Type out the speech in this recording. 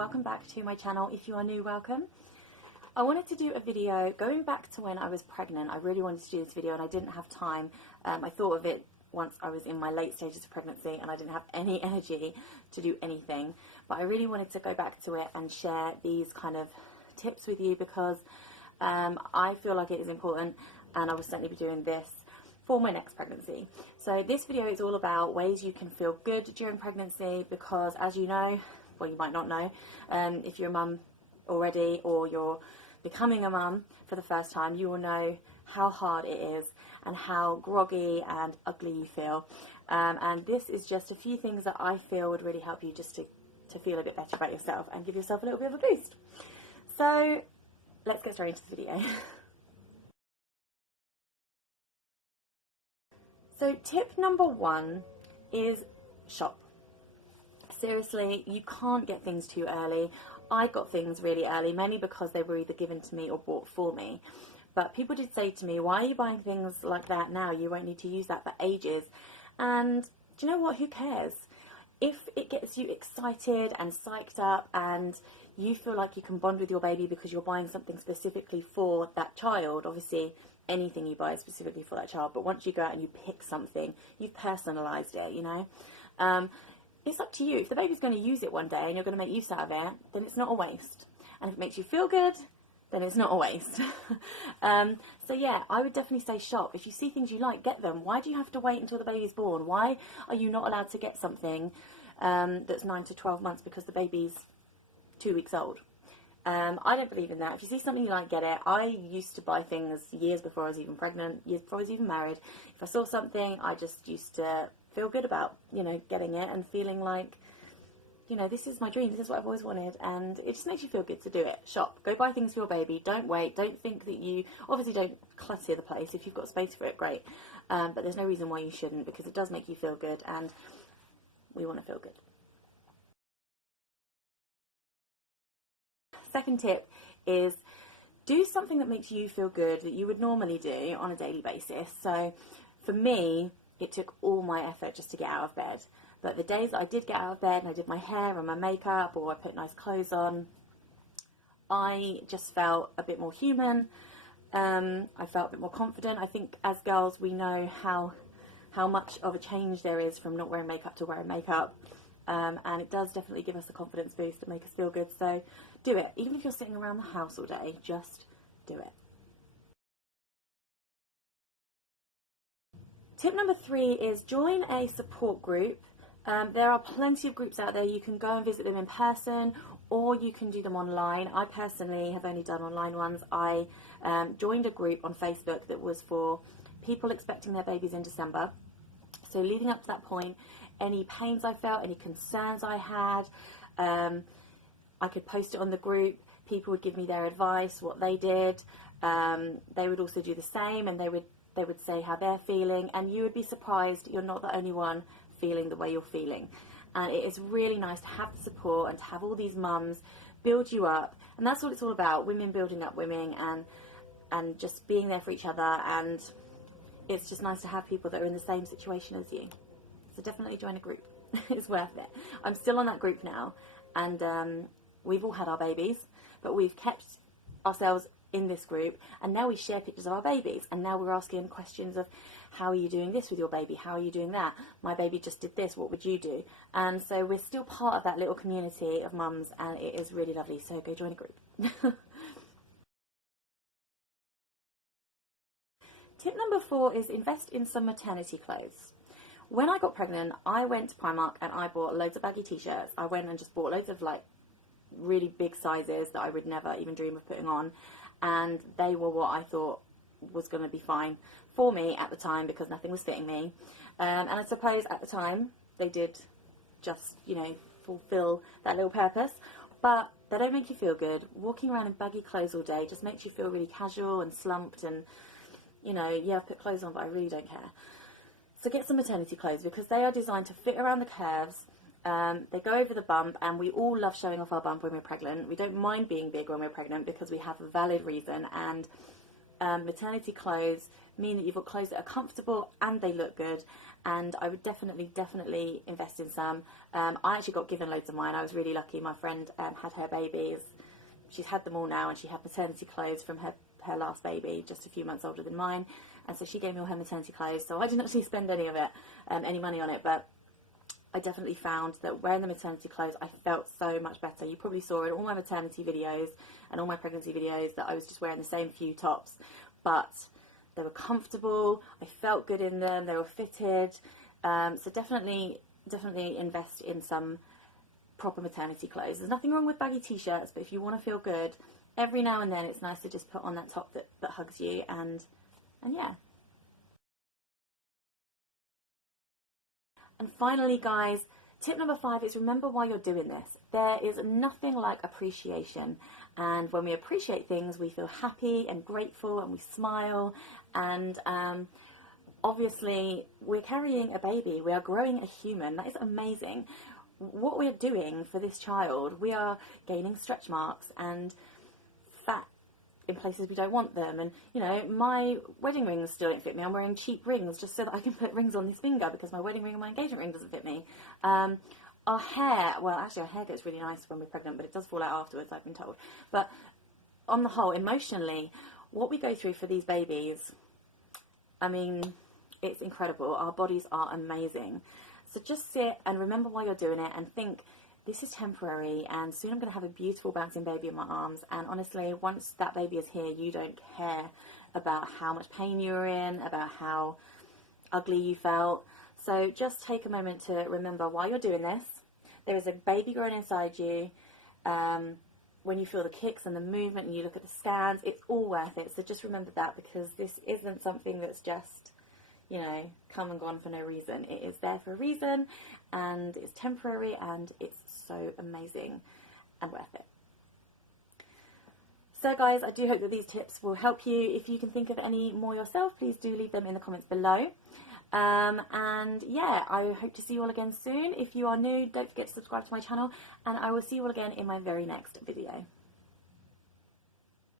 welcome back to my channel. If you are new, welcome. I wanted to do a video going back to when I was pregnant. I really wanted to do this video and I didn't have time. I thought of it once I was in my late stages of pregnancy and I didn't have any energy to do anything, but I really wanted to go back to it and share these kind of tips with you because I feel like it is important, and I will certainly be doing this for my next pregnancy. So this video is all about ways you can feel good during pregnancy because, as you know, well, you might not know, if you're a mum already or you're becoming a mum for the first time, you will know how hard it is and how groggy and ugly you feel. And this is just a few things that I feel would really help you just to feel a bit better about yourself and give yourself a little bit of a boost. So let's get straight into the video. So tip number one is shop. Seriously, you can't get things too early. I got things really early, mainly because they were either given to me or bought for me. But people did say to me, why are you buying things like that now? You won't need to use that for ages. And do you know what? Who cares? If it gets you excited and psyched up and you feel like you can bond with your baby because you're buying something specifically for that child, obviously anything you buy is specifically for that child, but once you go out and you pick something, you've personalised it, you know. It's up to you. If the baby's going to use it one day and you're going to make use out of it, then it's not a waste. And if it makes you feel good, then it's not a waste. So yeah, I would definitely say shop. If you see things you like, get them. Why do you have to wait until the baby's born? Why are you not allowed to get something that's 9 to 12 months because the baby's 2 weeks old? I don't believe in that. If you see something you like, get it. I used to buy things years before I was even pregnant, years before I was even married. If I saw something, I just used to feel good about, you know, getting it and feeling like, you know, this is my dream, this is what I've always wanted, and it just makes you feel good to do it. Shop, go buy things for your baby, don't wait, don't think that you, obviously don't clutter the place. If you've got space for it, great, but there's no reason why you shouldn't, because it does make you feel good, and we want to feel good. Second tip is do something that makes you feel good that you would normally do on a daily basis. So for me, it took all my effort just to get out of bed. But the days that I did get out of bed and I did my hair and my makeup, or I put nice clothes on, I just felt a bit more human. I felt a bit more confident. I think as girls we know how much of a change there is from not wearing makeup to wearing makeup. And it does definitely give us a confidence boost to make us feel good. So do it. Even if you're sitting around the house all day, just do it. Tip number 3 is join a support group. There are plenty of groups out there. You can go and visit them in person or you can do them online. I personally have only done online ones. I joined a group on Facebook that was for people expecting their babies in December. So leading up to that point, any pains I felt, any concerns I had, I could post it on the group. People would give me their advice, what they did. They would also do the same, and they would say how they're feeling, and you would be surprised you're not the only one feeling the way you're feeling. And it is really nice to have the support and to have all these mums build you up, and that's what it's all about, women building up women and just being there for each other. And it's just nice to have people that are in the same situation as you. So definitely join a group. It's worth it. I'm still on that group now, and we've all had our babies, but we've kept ourselves in this group, and now we share pictures of our babies, and now we're asking questions of how are you doing this with your baby, how are you doing that, my baby just did this, what would you do? And so we're still part of that little community of mums, and it is really lovely. So go join a group. Tip number 4 is invest in some maternity clothes. When I got pregnant, I went to Primark and I bought loads of baggy t-shirts. I went and just bought loads of like really big sizes that I would never even dream of putting on, and they were what I thought was going to be fine for me at the time because nothing was fitting me. And I suppose at the time they did just, you know, fulfill that little purpose, but they don't make you feel good. Walking around in baggy clothes all day just makes you feel really casual and slumped, and you know, yeah, I've put clothes on, but I really don't care. So get some maternity clothes because they are designed to fit around the curves. They go over the bump, and we all love showing off our bump when we're pregnant. We don't mind being big when we're pregnant because we have a valid reason, and maternity clothes mean that you've got clothes that are comfortable and they look good, and I would definitely invest in some. I actually got given loads of mine. I was really lucky. My friend had her babies. She's had them all now, and she had maternity clothes from her last baby, just a few months older than mine, and so she gave me all her maternity clothes, so I didn't actually spend any of it, any money on it, but I definitely found that wearing the maternity clothes, I felt so much better. You probably saw in all my maternity videos and all my pregnancy videos that I was just wearing the same few tops, but they were comfortable, I felt good in them, they were fitted, so definitely invest in some proper maternity clothes. There's nothing wrong with baggy t-shirts, but if you want to feel good, every now and then it's nice to just put on that top that hugs you, and yeah. And finally, guys, tip number 5 is remember why you're doing this. There is nothing like appreciation, and when we appreciate things, we feel happy and grateful, and we smile, and obviously we're carrying a baby, we are growing a human. That is amazing. What we're doing for this child, we are gaining stretch marks and fat in places we don't want them, and you know, my wedding rings still don't fit me. I'm wearing cheap rings just so that I can put rings on this finger because my wedding ring and my engagement ring doesn't fit me. Our hair, well actually our hair gets really nice when we're pregnant, but it does fall out afterwards, I've been told. But on the whole, emotionally, what we go through for these babies, I mean, it's incredible. Our bodies are amazing. So just sit and remember why you're doing it, and think, this is temporary, and soon I'm going to have a beautiful bouncing baby in my arms, and honestly, once that baby is here, you don't care about how much pain you were in, about how ugly you felt. So just take a moment to remember why you're doing this. There is a baby growing inside you. When you feel the kicks and the movement and you look at the scans, it's all worth it. So just remember that, because this isn't something that's just, you know, come and gone for no reason. It is there for a reason, and it's temporary, and it's so amazing and worth it. So guys, I do hope that these tips will help you. If you can think of any more yourself, please do leave them in the comments below. And yeah, I hope to see you all again soon. If you are new, don't forget to subscribe to my channel, and I will see you all again in my very next video.